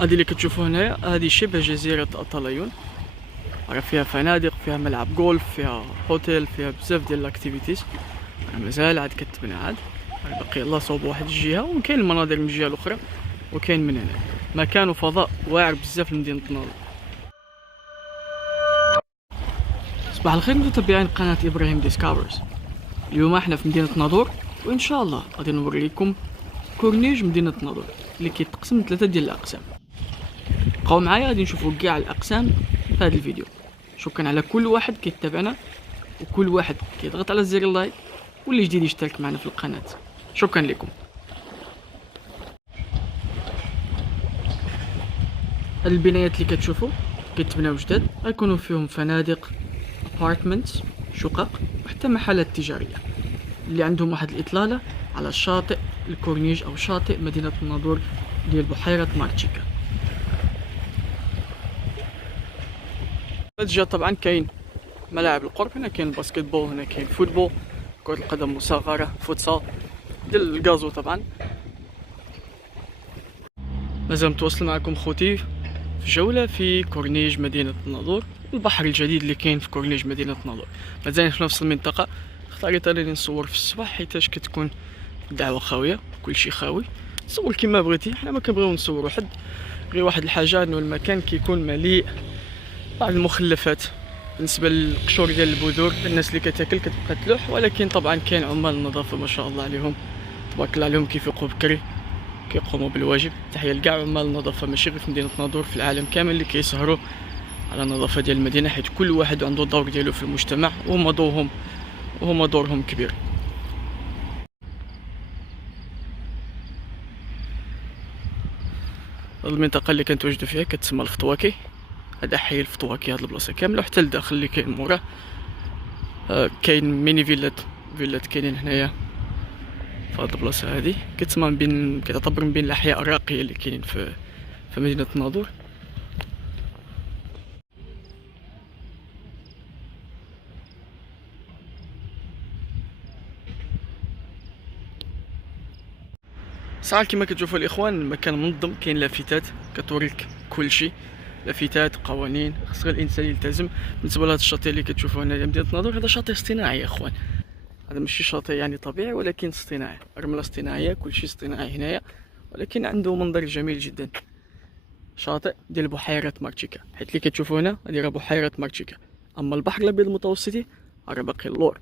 هذه اللي كتشوفوا هنايا هذه شبه جزيرة الطليون، راه فيها فنادق، فيها ملعب جولف، فيها هوتيل، فيها بزاف ديال الاكتيفيتيز. مازال عاد كتبنى عاد، باقي الله صوب واحد الجهة، وكاين المناظر من الجهة الأخرى، وكاين من هنا مكان وفضاء واعر بزاف لمدينة الناظور. صباح الخير متابعين قناة إبراهيم ديسكفرز. اليوم احنا في مدينة ناظور، وإن شاء الله غادي نوري لكم كورنيج مدينة ناظور اللي كيتقسم لثلاثة ديال الأقسام. بقاو معايا غادي نشوفوا كاع الأقسام في هذا الفيديو. شكرا على كل واحد كيتابعنا، وكل واحد كيضغط على زر اللايك، واللي جديد يشترك معنا في القناة. شكرا لكم. هاد البنايات اللي كتشوفوا كيتبناو جداد، غيكونوا فيهم فنادق، ابارتمنتس، شقق، وحتى محلات تجارية اللي عندهم واحد الإطلالة على شاطئ الكورنيج أو شاطئ مدينة الناظور ديال بحيرة مارتشيكا. الجهة طبعا كاين ملاعب القرب، هنا كاين الباسكتبول، هنا كاين فوتبول، كرة القدم مصغرة، فوتسال ديال الكازو. طبعا مازال متواصل معكم خوتي في جولة في كورنيج مدينة الناظور، البحر الجديد اللي كاين في كورنيج مدينة الناظور. مازال في نفس المنطقة. اختاريت انني نصور في الصباح حيتاش كتكون الدعوة خاوية، كلشي خاوي، صور كيما بغيتي. حنا ما كنبغيو نصورو حد، غير واحد الحاجة انه المكان كيكون مليء بعض المخلفات بالنسبة للقشور ديال البذور، الناس اللي كتاكل كتبقى تلوح، ولكن طبعا كاين عمال النظافة ما شاء الله عليهم، تبارك الله عليهم، كيفيقوا بكري، كيقوموا بالواجب. تحية لكاع عمال النظافة، ماشي غير في مدينة ناظور، في العالم كامل اللي كيسهروا على النظافة ديال المدينة، حيت كل واحد عنده الدور ديالو في المجتمع، وهما دورهم كبير. هاد المنطقة اللي كنتواجدو فيها كتسمى الفطواكي، هذا حي الفطواكي، هاد البلاصة كاملة وحتى لداخل اللي كاين موراه. كاين ميني فيلات كاينين هنايا في هاد البلاصة هادي، كتسمى كتعتبر من بين الأحياء الراقية اللي كاينين في مدينة الناظور. صراحة كما كتشوفوا الإخوان المكان منظم، كاين لافتات كتوريك كلشي، لافتات، قوانين خص الإنسان يلتزم. بالنسبة لهاد الشاطئ اللي كتشوفوا هنايا مدينة ناظور، هذا شاطئ اصطناعي يا إخوان، هذا ماشي شاطئ يعني طبيعي، ولكن اصطناعي، رملة اصطناعية، كلشي اصطناعي هنايا، ولكن عنده منظر جميل جدا. شاطئ ديال بحيرة مارتشيكا، حيت اللي كتشوفوا هنا هذه راه بحيرة مارتشيكا. أما البحر الأبيض المتوسطي راه باقي اللور،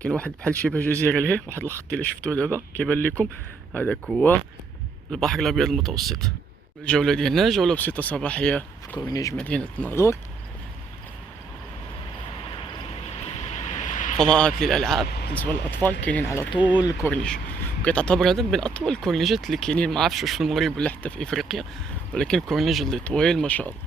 كاين واحد بحال شبه جزيرة لهيه، واحد الخط اللي شفتوه دابا كيبان لكم، هذاك هو البحر الأبيض المتوسط. الجولة ديالنا جولة بسيطة صباحية في كورنيج مدينة ناظور. فضاءات للألعاب بالنسبة للأطفال كاينين على طول الكورنيج، وكيتعتبر هذا من أطول الكورنيجات اللي كاينين، ما عرفتش واش في المغرب ولا حتى في إفريقيا، ولكن الكورنيج اللي طويل ما شاء الله.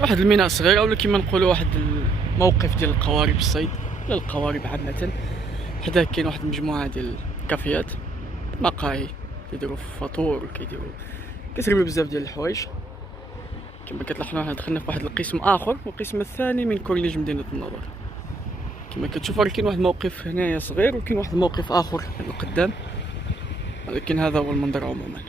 واحد الميناء صغير، اولا كيما نقولوا واحد الموقف ديال القوارب الصيد ولا القوارب عامه. حداه كاين واحد المجموعه ديال الكافيات، مقاهي، كيديروا فطور، كيسربوا بزاف ديال الحوايج. كما كتلاحظوا حنا دخلنا في واحد القسم اخر، والقسم الثاني من كورنيج مدينه الناظور. كما كتشوفوا كاين واحد الموقف هنايا صغير، وكاين واحد الموقف اخر القدام، ولكن هذا هو المنظر عموما.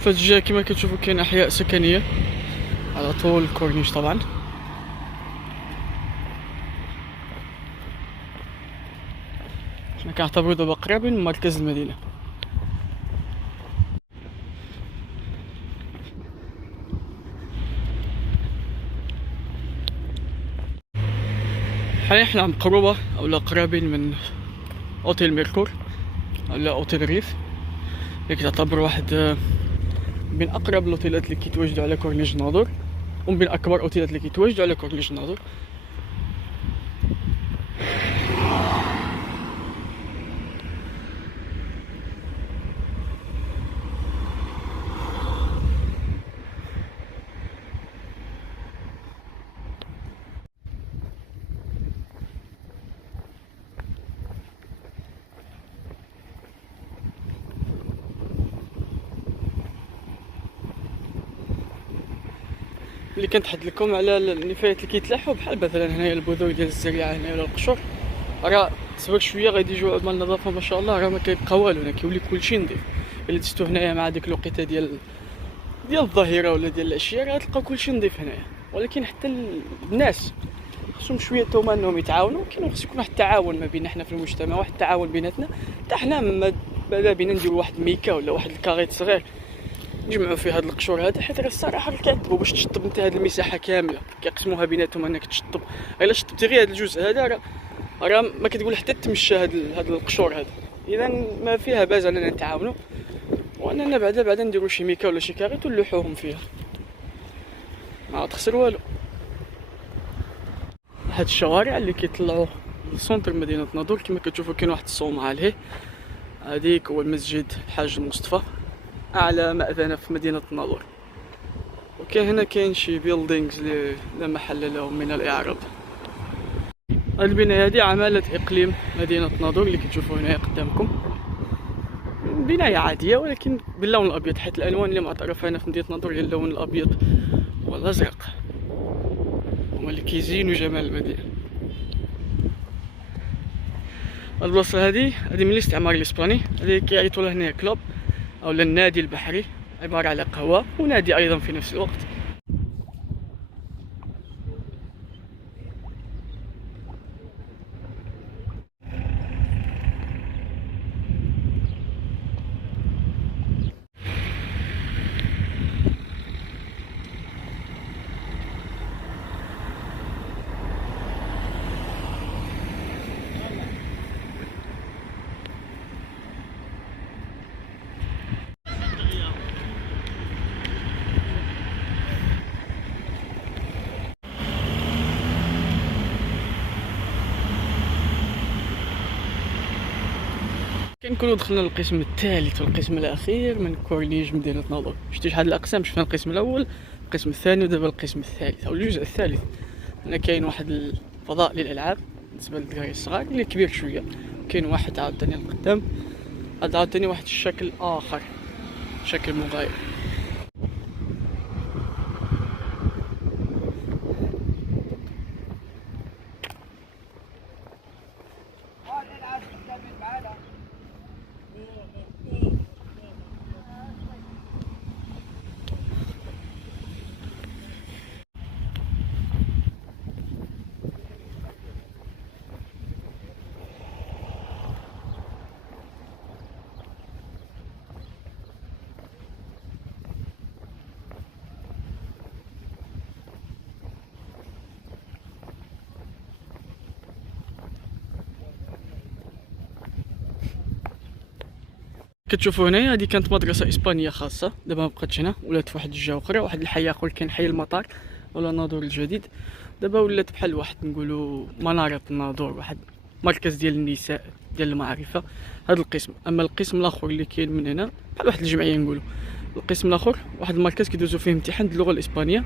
فهاد الجهة كما كتشوفوا كاين احياء سكنيه على طول الكورنيش طبعا. كنعتبرو دابا قريبين من مركز المدينة. حاليا حنا مقروبة اولا قريبين من اوتيل ميركور اولا اوتيل ريف، اللي كتعتبر واحد من اقرب الاوتيلات اللي كيتواجدوا على كورنيش الناظور، ومن بين اكبر الاوتيلات اللي كيتواجدوا على كورنيش الناظور. اللي كنتحدث لكم على النفايات اللي كيتلاحوا، بحال مثلا هنايا البذور ديال الزريعه هنايا ولا القشور، راه تصبر شويه غادي يجيو مع النظافه ما شاء الله، راه ما كيبقى والو، هنا كيولي كلشي نظيف. الا دزتو هنايا مع ديك الوقيته ديال الظهيره ولا ديال العشيه راه تلقاو كلشي نظيف هنايا. ولكن حتى الناس خصهم شويه توما انهم يتعاونوا، خص يكون واحد التعاون ما بيننا حنا في المجتمع، واحد التعاون بيناتنا، حتى حنا ماذا بينا نديروا واحد ميكا ولا واحد الكاريت صغير نجمعوا فيه هاد القشور هذا، حيت راه الصراحه كيعذبوا باش تشطب انت هاد المساحه كامله، كيقسموها بيناتهم انك تشطب. الا شطبتي غير هاد الجزء هذا راه ما كتقول حتى تمشى هاد القشور هذا. اذا ما فيها باز اننا نتعاونوا، واننا بعدا نديروا شي ميكا ولا شي كاريت ونلوحوهم فيها، ما تخسر والو. هاد الشوارع اللي كيطلعوا لسونتر مدينه ناظور كما كتشوفوا كاين واحد الصومعه عليه، هذيك هو المسجد الحاج المصطفى اعلى مأذنة في مدينة ناظور. وكاين هنا كاين شي بيلدينغز اللي لا محل لهم من الاعراب. هاد البناية هادي عمالة اقليم مدينة ناظور اللي كتشوفوا هنايا قدامكم، بناية عادية ولكن باللون الابيض، حيت الالوان اللي معترفة هنا في مدينة ناظور هي اللون الابيض والازرق، هما اللي كيزينوا جمال المدينة. هاد البلاصة هادي من الاستعمار الاسباني، هادي كيعيطوا له هنا كلوب او النادي البحري، عبارة على قهوة ونادي ايضا في نفس الوقت. كنكونوا دخلنا للقسم الثالث والقسم الاخير من كورنيش مدينه ناظور. شفتي شحال الاقسام؟ شفنا القسم الاول، القسم الثاني، ودابا القسم الثالث او الجزء الثالث. هنا كاين واحد الفضاء للالعاب بالنسبه للدراري الصغار اللي كبير شويه، كاين واحد عاوتاني القدام، هذا عاوتاني واحد الشكل اخر، شكل مغاير. كتشوفوا هنايا هذه كانت مدرسه اسبانيه خاصه، دابا ما بقاتش هنا، ولات في واحد الجهه اخرى، واحد الحي اخر كاين حي المطار ولا ناظور الجديد. دابا ولات بحال واحد نقولوا مناره الناظور، واحد مركز ديال النساء ديال المعرفه هذا القسم. اما القسم الاخر اللي كاين من هنا بحال واحد الجمعيه نقولوا، القسم الاخر واحد المركز كيدوزوا فيه امتحان اللغه الاسبانيه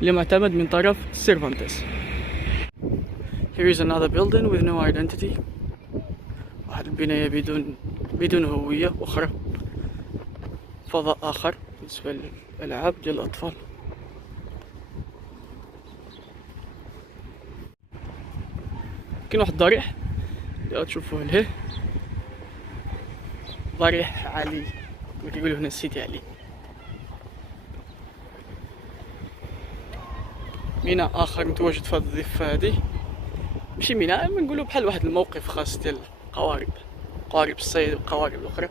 اللي معتمد من طرف سيرفانتس. Here is another building with no identity. واحد البناية بدون هوية أخرى، فضاء آخر بالنسبة للألعاب ديال الأطفال. كاين واحد الضريح اللي تشوفوه لهيه، ضريح علي كما كيقولوا هنا سيدي علي. ميناء آخر متواجد في هذه الضفة هذه، ماشي ميناء، نقولوا بحال واحد الموقف خاص ديال القوارب. قوارب الصيد والقوارب الأخرى.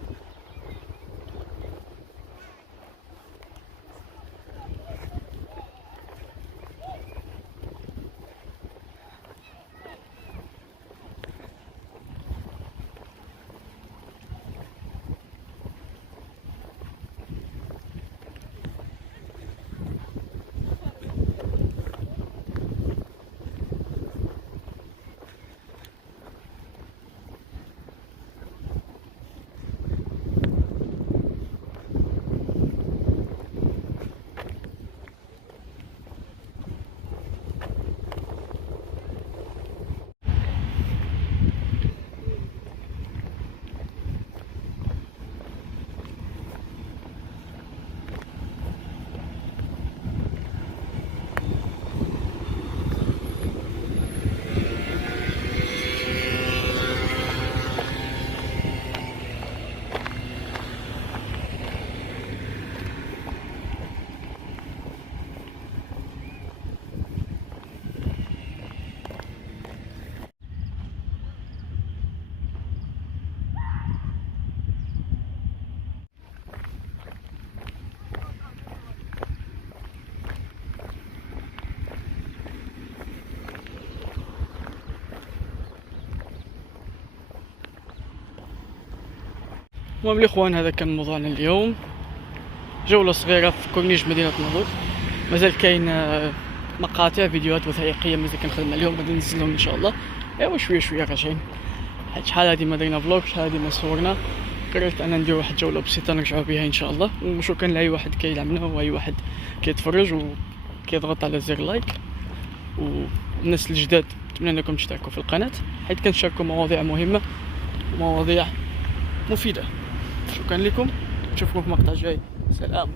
المهم الاخوان، هذا كان موضوعنا اليوم، جولة صغيرة في كورنيش مدينة ناظور. مازال كاين مقاطع فيديوهات وثائقية مازال كنخدم عليهم، غادي ننزلهم ان شاء الله. ايوا شوية شوية راجعين، حيت شحال هادي ما درنا فلوق، شحال هادي ما صورنا. قررت انا ندير واحد جولة بسيطة نرجعو بها ان شاء الله. وشكرا لاي واحد كيدعمنا واي واحد كيتفرج وكيضغط على زر لايك. والناس الجداد نتمنى انكم تشتركوا في القناة، حيت كنشاركوا مواضيع مهمة ومواضيع مفيدة. شكرا لكم، نشوفكم في مقطع جاي. سلام.